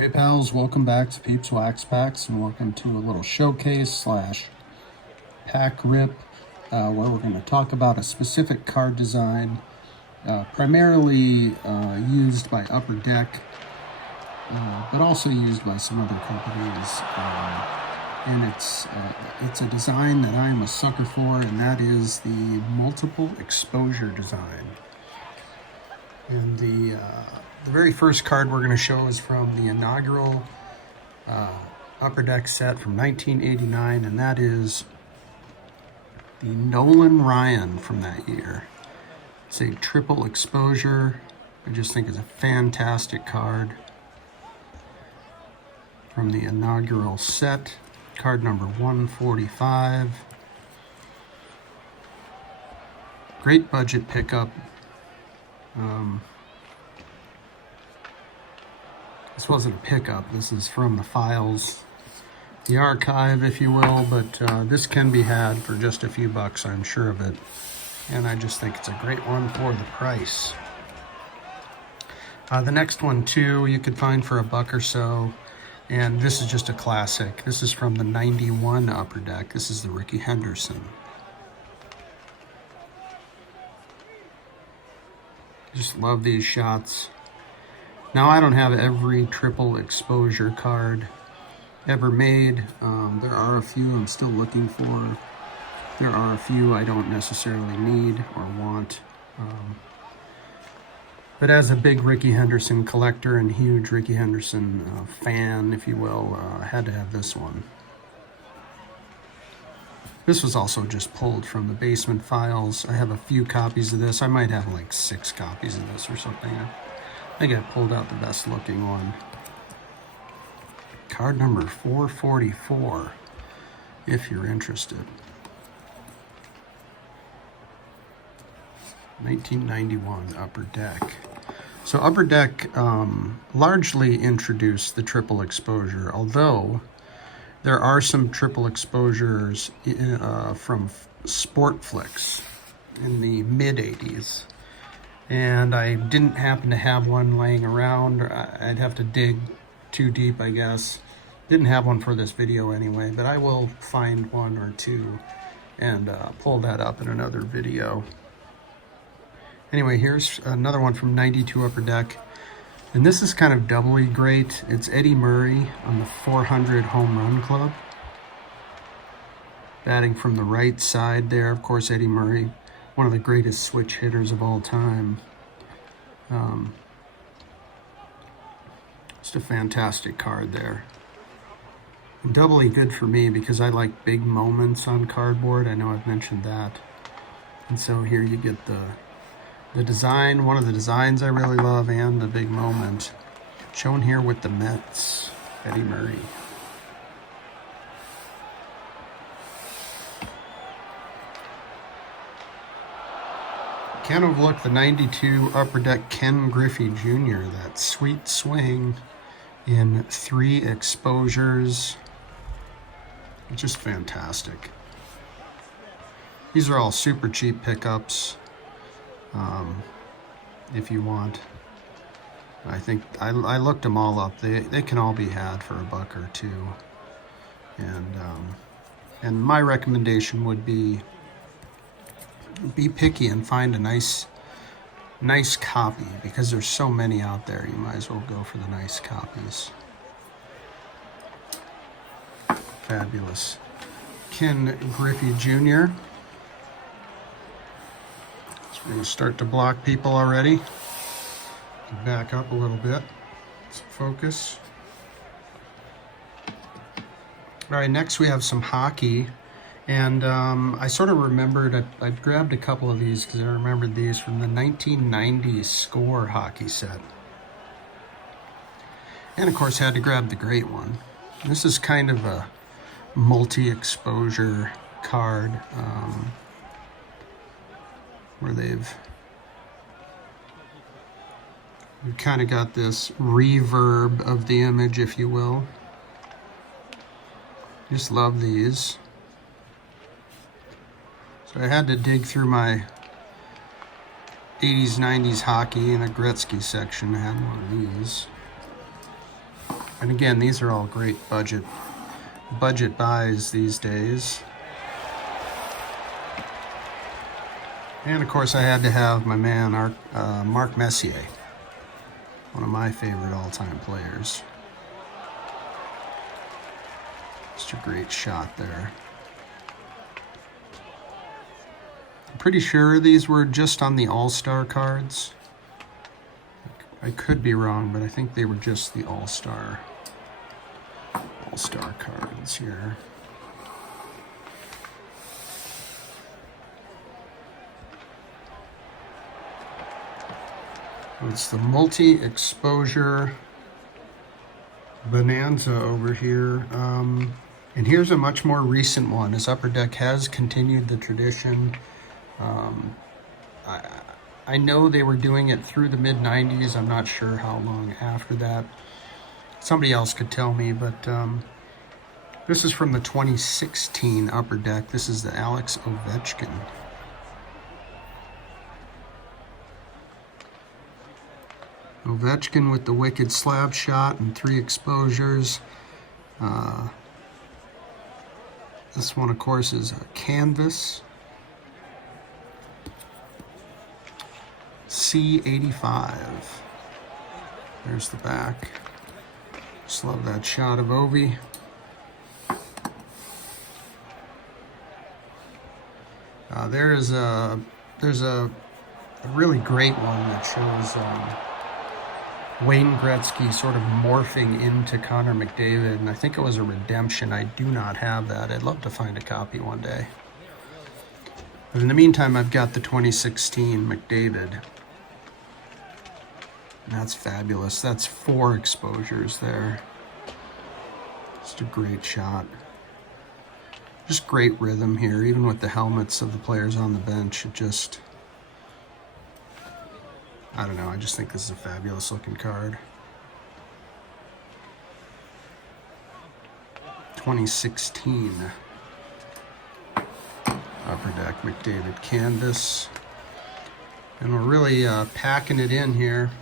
Hey pals, welcome back to Peeps Wax Packs and welcome to a little showcase slash pack rip where we're going to talk about a specific card design primarily used by Upper Deck but also used by some other companies, and it's a design that I am a sucker for, and that is the multiple exposure design. And the very first card we're going to show is from the inaugural Upper Deck set from 1989, and that is the Nolan Ryan from that year. It's a triple exposure. I just think it's a fantastic card from the inaugural set. Card number 145. Great budget pickup. This wasn't a pickup, this is from the files, the archive if you will, but this can be had for just a few bucks, I'm sure of it. And I just think it's a great one for the price. The next one too, you could find for $1 or so. And this is just a classic. This is from the 91 Upper Deck. This is the Rickey Henderson. Just love these shots. Now, I don't have every triple exposure card ever made. There are a few I'm still looking for. There are a few I don't necessarily need or want. But as a big Rickey Henderson collector and huge Rickey Henderson fan, if you will, I had to have this one. This was also just pulled from the basement files. I have a few copies of this. I might have like 6 copies of this or something. I think I pulled out the best looking one. Card number 444, if you're interested. 1991 Upper Deck. So Upper Deck largely introduced the triple exposure, although there are some triple exposures from Sport Flicks in the mid-80s. And I didn't happen to have one laying around. I'd have to dig too deep, I guess. Didn't have one for this video anyway, but I will find one or two and pull that up in another video. Anyway, here's another one from 92 Upper Deck. And this is kind of doubly great. It's Eddie Murray on the 400 Home Run Club. Batting from the right side there. Of course, Eddie Murray, one of the greatest switch hitters of all time. Just a fantastic card there. And doubly good for me because I like big moments on cardboard. I know I've mentioned that. And so here you get the design, one of the designs I really love, and the big moment. Shown here with the Mets, Eddie Murray. Can't overlook the 92 Upper Deck Ken Griffey Jr., that sweet swing in 3 exposures. Just fantastic. These are all super cheap pickups. If you want. I think I looked them all up. They can all be had for $1 or $2. And my recommendation would be picky and find a nice copy, because there's so many out there. You might as well go for the nice copies. Fabulous. Ken Griffey Jr. So we're going to start to block people already. Back up a little bit. Let's focus. All right, next we have some hockey. And I sort of remembered, I grabbed a couple of these because I remembered these from the 1990 Score hockey set. And of course had to grab the great one. This is kind of a multi-exposure card where they've kind of got this reverb of the image, if you will. Just love these. So I had to dig through my 80s, 90s hockey in the Gretzky section. I had one of these. And again, these are all great budget buys these days. And of course I had to have my man Mark Messier, one of my favorite all-time players. Just a great shot there. I'm pretty sure these were just on the All-Star cards. I could be wrong, but I think they were just the All-Star cards here. It's the multi-exposure Bonanza over here. And here's a much more recent one, as Upper Deck has continued the tradition. I know they were doing it through the mid-90s. I'm not sure how long after that. Somebody else could tell me, but this is from the 2016 Upper Deck. This is the Alex Ovechkin. Ovechkin with the wicked slab shot and 3 exposures. This one, of course, is a canvas. C85. There's the back. Just love that shot of Ovi. There's a really great one that shows Wayne Gretzky sort of morphing into Connor McDavid, and I think it was a redemption. I do not have that. I'd love to find a copy one day. But in the meantime, I've got the 2016 McDavid. And that's fabulous. That's 4 exposures there. Just a great shot. Just great rhythm here, even with the helmets of the players on the bench. It just, I don't know, I just think this is a fabulous looking card. 2016 Upper Deck McDavid canvas. And we're really packing it in here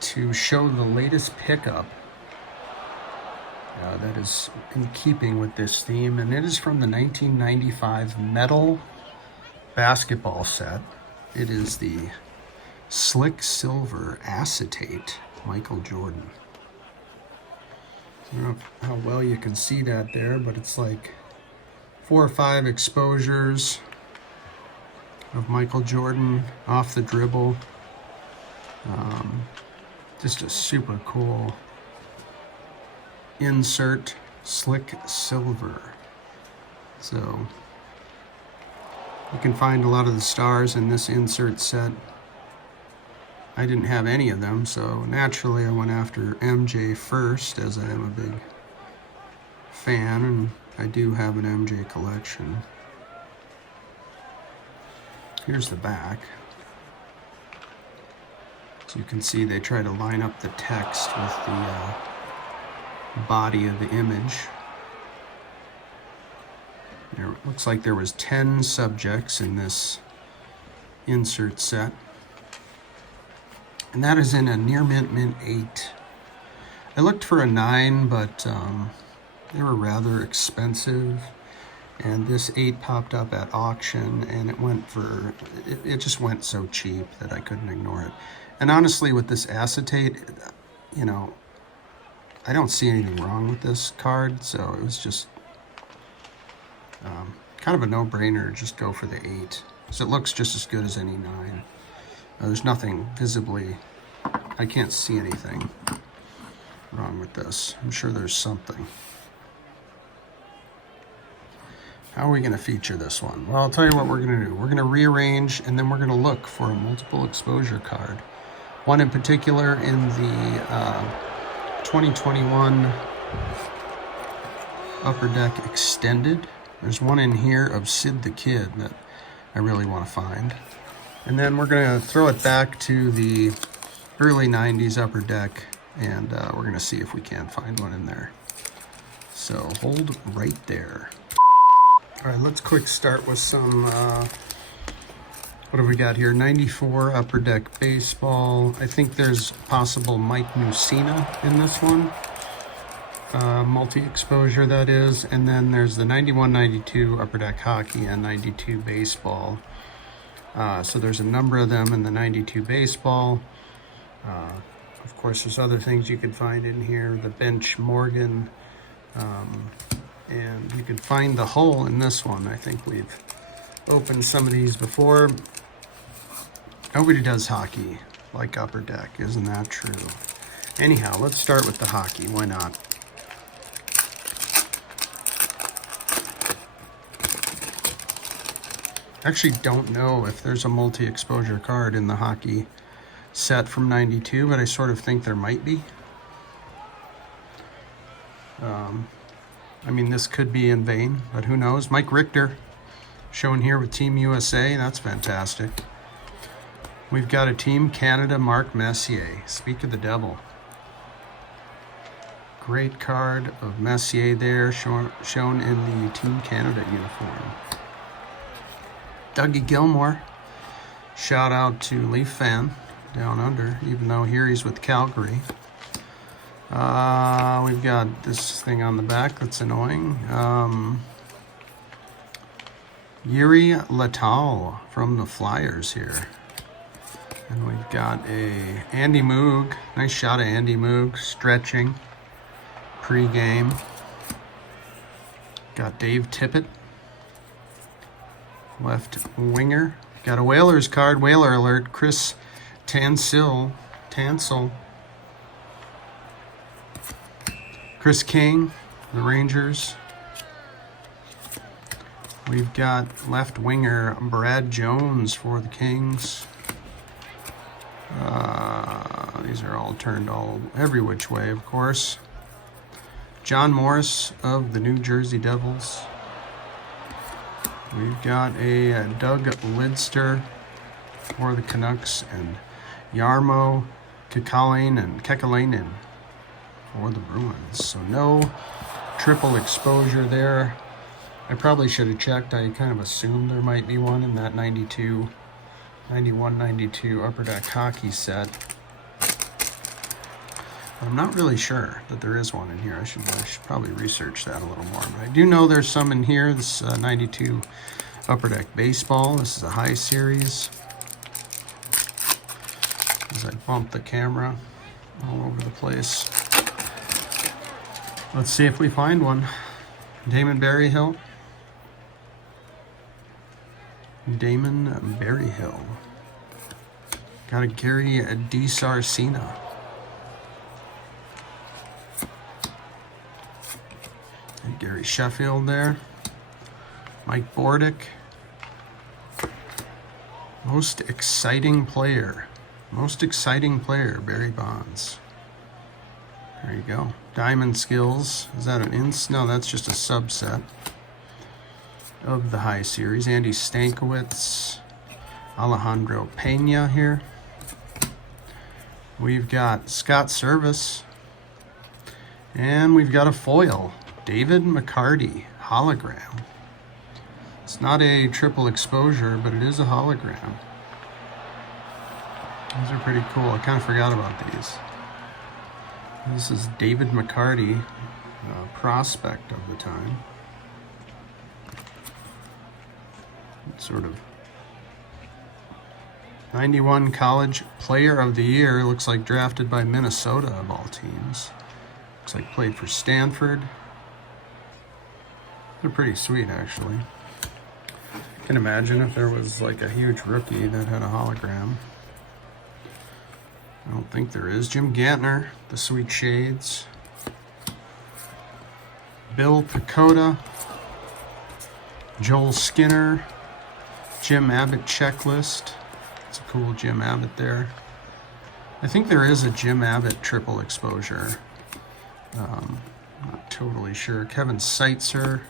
to show the latest pickup that is in keeping with this theme. And it is from the 1995 metal basketball set. It is the Slick Silver Acetate Michael Jordan. I don't know how well you can see that there, but it's like 4 or 5 exposures of Michael Jordan off the dribble. Just a super cool insert, Slick Silver. So you can find a lot of the stars in this insert set. I didn't have any of them, so naturally I went after MJ first, as I am a big fan, and I do have an MJ collection. Here's the back. So you can see they try to line up the text with the body of the image. There, it looks like there was 10 subjects in this insert set. And that is in a near mint 8. I looked for a 9, but they were rather expensive. And this 8 popped up at auction, and it went for, it just went so cheap that I couldn't ignore it. And honestly, with this acetate, you know, I don't see anything wrong with this card, so it was just kind of a no-brainer. Just go for the 8. So it looks just as good as any 9. There's nothing visibly, I can't see anything wrong with this. I'm sure there's something. How are we going to feature this one? Well, I'll tell you what we're going to do. We're going to rearrange, and then we're going to look for a multiple exposure card. One in particular in the 2021 Upper Deck Extended. There's one in here of Sid the Kid that I really want to find. And then we're going to throw it back to the early 90s Upper Deck, and we're going to see if we can't find one in there. So hold right there. All right, let's quick start with some What have we got here? 94 Upper Deck Baseball. I think there's possible Mike Mussina in this one. Multi-exposure, that is. And then there's the 91-92 Upper Deck Hockey and 92 Baseball. So there's a number of them in the 92 Baseball. Of course, there's other things you could find in here. The Bench Morgan. And you could find the hole in this one. I think we've opened some of these before. Nobody does hockey like Upper Deck, isn't that true? Anyhow, let's start with the hockey. Why not? Actually don't know if there's a multi-exposure card in the hockey set from 92, but I sort of think there might be. I mean, this could be in vain, but who knows? Mike Richter, shown here with Team USA. That's fantastic. We've got a Team Canada Mark Messier. Speak of the devil. Great card of Messier there, shown in the Team Canada uniform. Dougie Gilmore. Shout out to Leaf fan down under, even though here he's with Calgary. We've got this thing on the back that's annoying. Yuri Latal from the Flyers here. And we've got a Andy Moog. Nice shot of Andy Moog stretching pre-game. Got Dave Tippett, left winger. Got a Whalers card, Whaler alert, Chris Tansel. Chris King, the Rangers. We've got left winger Brad Jones for the Kings. These are all turned every which way, of course. John Morris of the New Jersey Devils. We've got a Doug Lidster for the Canucks and Jarmo Kekalainen for the Bruins. So no triple exposure there. I probably should have checked. I kind of assumed there might be one in that 91-92 Upper Deck hockey set. But I'm not really sure that there is one in here. I should probably research that a little more. But I do know there's some in here. This 92 Upper Deck Baseball. This is a high series. As I bump the camera all over the place. Let's see if we find one. Damon Berryhill. Got a Gary DiSarcina. And Gary Sheffield there. Mike Bordick. Most exciting player, Barry Bonds. There you go. Diamond Skills. Is that an No, that's just a subset of the high series. Andy Stankiewicz. Alejandro Pena here. We've got Scott Service. And we've got a foil. David McCarty. Hologram. It's not a triple exposure, but it is a hologram. These are pretty cool. I kind of forgot about these. This is David McCarty, prospect of the time. Sort of 91 College Player of the Year. Looks like drafted by Minnesota of all teams. Looks like played for Stanford. They're pretty sweet, actually. I can imagine if there was like a huge rookie that had a hologram. I don't think there is. Jim Gantner, the Sweet Shades. Bill Pecota. Joel Skinner. Jim Abbott checklist. It's a cool Jim Abbott there. I think there is a Jim Abbott triple exposure. Not totally sure. Kevin Seitzer.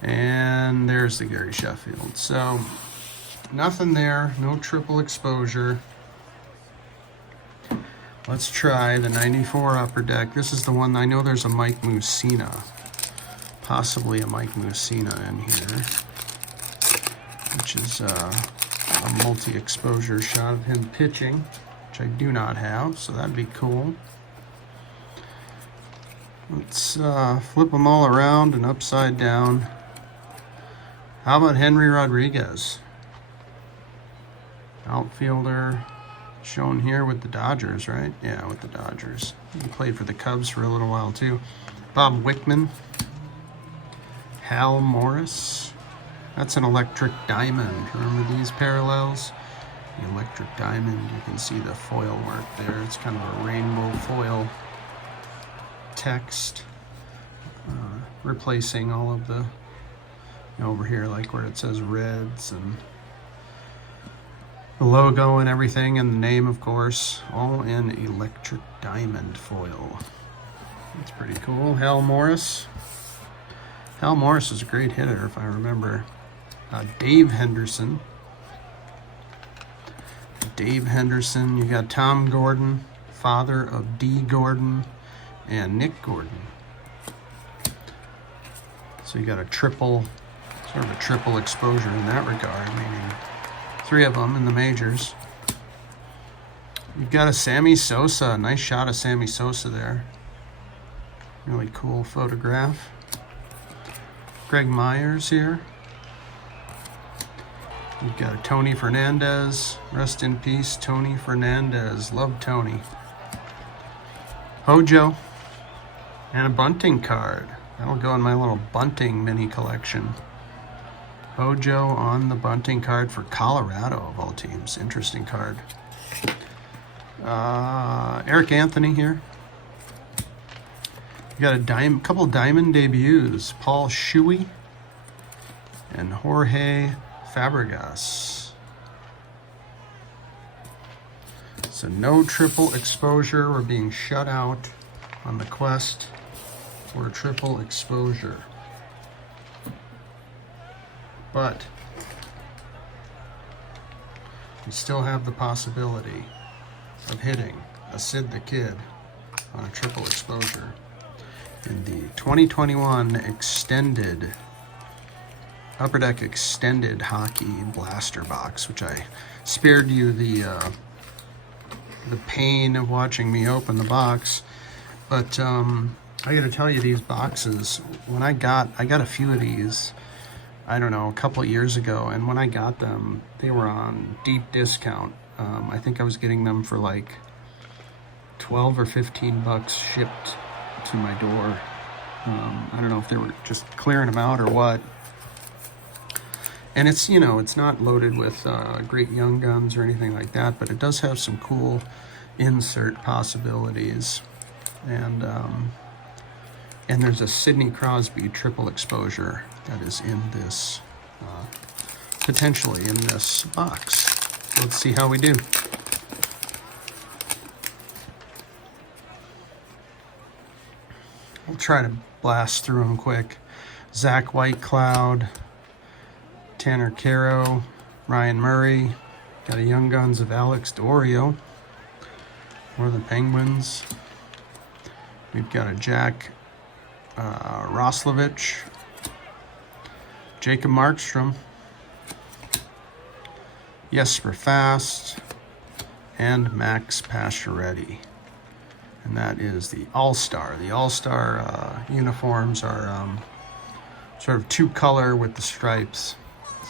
And there's the Gary Sheffield. So nothing there. No triple exposure. Let's try the 94 Upper Deck. This is the one, I know there's a Mike Mussina. Possibly a Mike Mussina in here. Which is a multi-exposure shot of him pitching, which I do not have, so that'd be cool. Let's flip them all around and upside down. How about Henry Rodriguez? Outfielder shown here with the Dodgers, right? Yeah, with the Dodgers. He played for the Cubs for a little while too. Bob Wickman. Hal Morris. That's an electric diamond. Remember these parallels? The electric diamond, you can see the foil work there. It's kind of a rainbow foil text, replacing all of the, over here, like where it says Reds and the logo and everything, and the name, of course, all in electric diamond foil. That's pretty cool. Hal Morris. Hal Morris is a great hitter, if I remember. Dave Henderson. Dave Henderson. You got Tom Gordon, father of Dee Gordon and Nick Gordon. So you got a triple, sort of a triple exposure in that regard, meaning 3 of them in the majors. You've got a Sammy Sosa. Nice shot of Sammy Sosa there. Really cool photograph. Greg Myers here. You've got a Tony Fernandez. Rest in peace, Tony Fernandez. Love Tony. Hojo. And a bunting card. That'll go in my little bunting mini collection. Hojo on the bunting card for Colorado, of all teams. Interesting card. Eric Anthony here. You got a couple diamond debuts. Paul Shuey and Jorge Fabregas. So no triple exposure. We're being shut out on the quest for a triple exposure. But we still have the possibility of hitting a Sid the Kid on a triple exposure in the 2021 extended Upper Deck Extended Hockey Blaster Box, which I spared you the pain of watching me open the box. But I got to tell you, these boxes, when I got a few of these, I don't know, a couple of years ago, and when I got them, they were on deep discount. I think I was getting them for like 12 or 15 bucks shipped to my door. I don't know if they were just clearing them out or what. And it's, it's not loaded with great young guns or anything like that, but it does have some cool insert possibilities. And there's a Sidney Crosby triple exposure that is in this, potentially in this box. So let's see how we do. I'll try to blast through them quick. Zach Whitecloud, Tanner Caro, Ryan Murray. Got a Young Guns of Alex DeOrio for the Penguins. We've got a Jack Roslovich, Jacob Markstrom, Jesper Fast, and Max Pacioretty. And that is the All-Star. The All-Star uniforms are sort of 2-color with the stripes.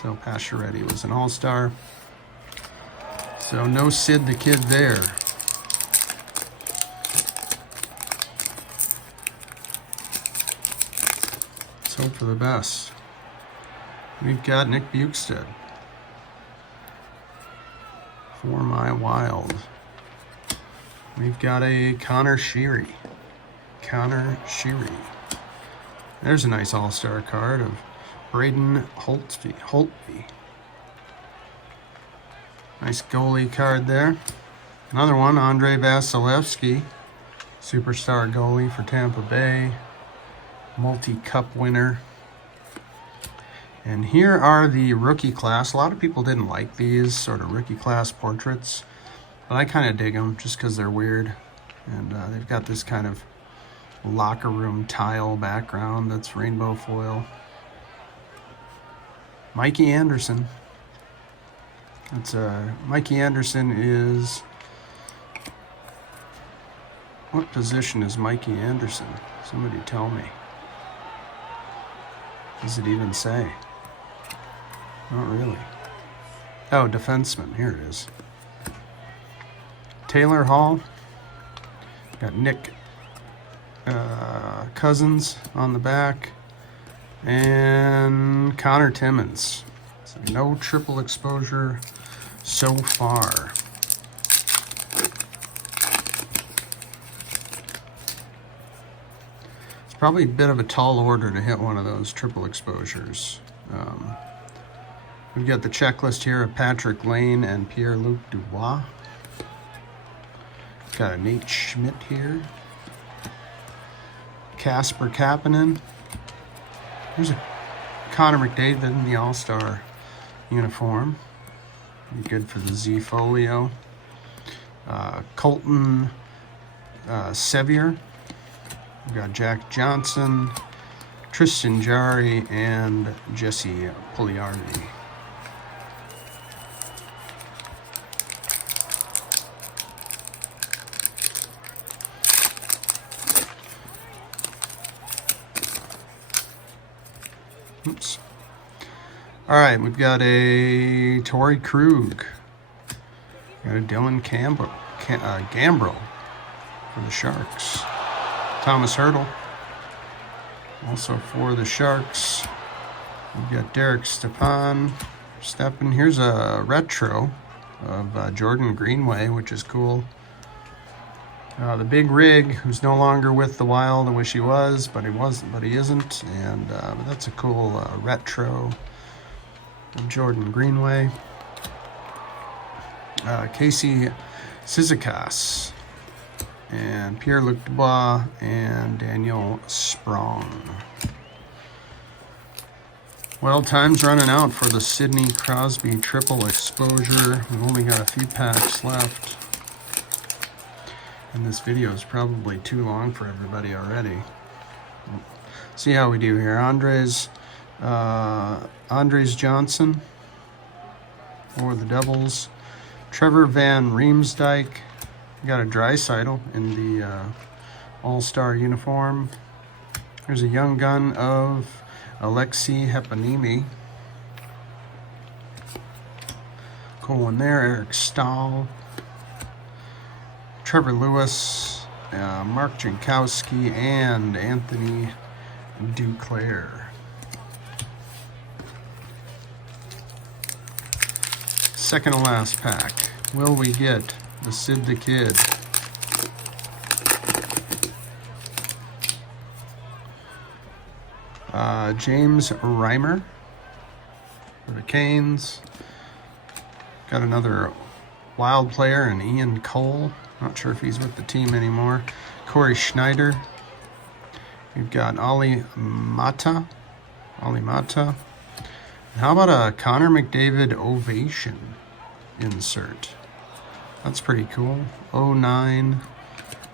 So Pacioretty was an All-Star. So no Sid the Kid there. Let's hope for the best. We've got Nick Bukestad for my Wild. We've got a Connor Sheary. There's a nice all-star card of Braden Holtby. Nice goalie card there. Another one, Andrei Vasilevsky, superstar goalie for Tampa Bay, multi-cup winner. And here are the rookie class. A lot of people didn't like these sort of rookie class portraits, but I kind of dig them just because they're weird. And they've got this kind of locker room tile background that's rainbow foil. Mikey Anderson. It's Mikey Anderson is... What position is Mikey Anderson? Somebody tell me. Does it even say? Not really. Oh, defenseman. Here it is. Taylor Hall. Got Nick Cousins on the back. And Connor Timmins. So no triple exposure so far. It's probably a bit of a tall order to hit one of those triple exposures. We've got the checklist here of Patrick Lane and Pierre-Luc Dubois. Got a Nate Schmidt here. Casper Kapanen. There's a Connor McDavid in the All-Star uniform. Be good for the Z Folio. Colton Sevier. We've got Jack Johnson, Tristan Jarry, and Jesse Pugliardi. Oops. All right, we've got a Torrey Krug. Got a Dylan Gambrell for the Sharks. Thomas Hertl, also for the Sharks. We've got Derek Stepan. Here's a retro of Jordan Greenway, which is cool. The Big Rig, who's no longer with the Wild. I wish he was, but he isn't. And but that's a cool retro of Jordan Greenway. Casey Cizikas and Pierre-Luc Dubois and Daniel Sprong. Well, time's running out for the Sidney Crosby triple exposure. We've only got a few packs left. And this video is probably too long for everybody already. See how we do here. Andres Johnson for the Devils. Trevor Van Riemsdyk. Got a Draisaitl in the All-Star uniform. There's a young gun of Alexei Hepanimi. Cool one there. Eric Stahl. Trevor Lewis, Mark Jankowski, and Anthony Duclair. Second to last pack. Will we get the Sid the Kid? James Reimer for the Canes. Got another Wild player, and Ian Cole. Not sure if he's with the team anymore. Corey Schneider. We've got Ollie Mata. How about a Connor McDavid Ovation insert? That's pretty cool. 09.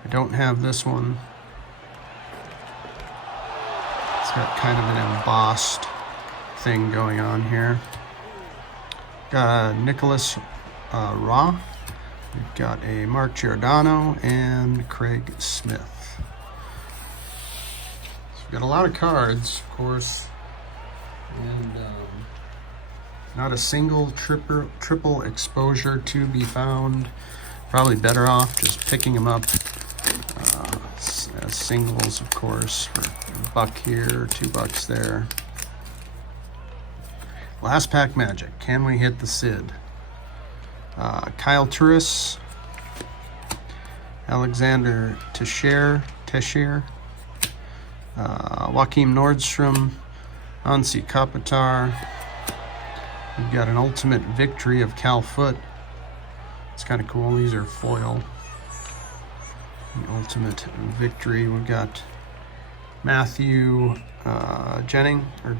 I don't have this one. It's got kind of an embossed thing going on here. Got Nicholas Raw. We've got a Mark Giordano and Craig Smith. So we've got a lot of cards, of course, and not a single triple exposure to be found. Probably better off just picking them up as singles, of course, for $1 here, $2 there. Last pack magic. Can we hit the Sid? Kyle Turris, Alexander Teixeira, Joachim Nordstrom, Ansi Kopitar. We've got an ultimate victory of Cal Foot. It's kind of cool. These are foil. An ultimate victory. We've got Matthew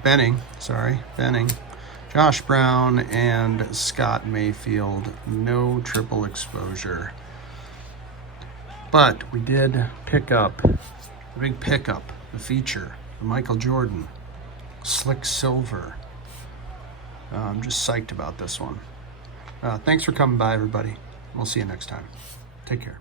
Benning. Josh Brown and Scott Mayfield. No triple exposure. But we did pick up a big pickup, the feature, the Michael Jordan Slick Silver. I'm just psyched about this one. Thanks for coming by, everybody. We'll see you next time. Take care.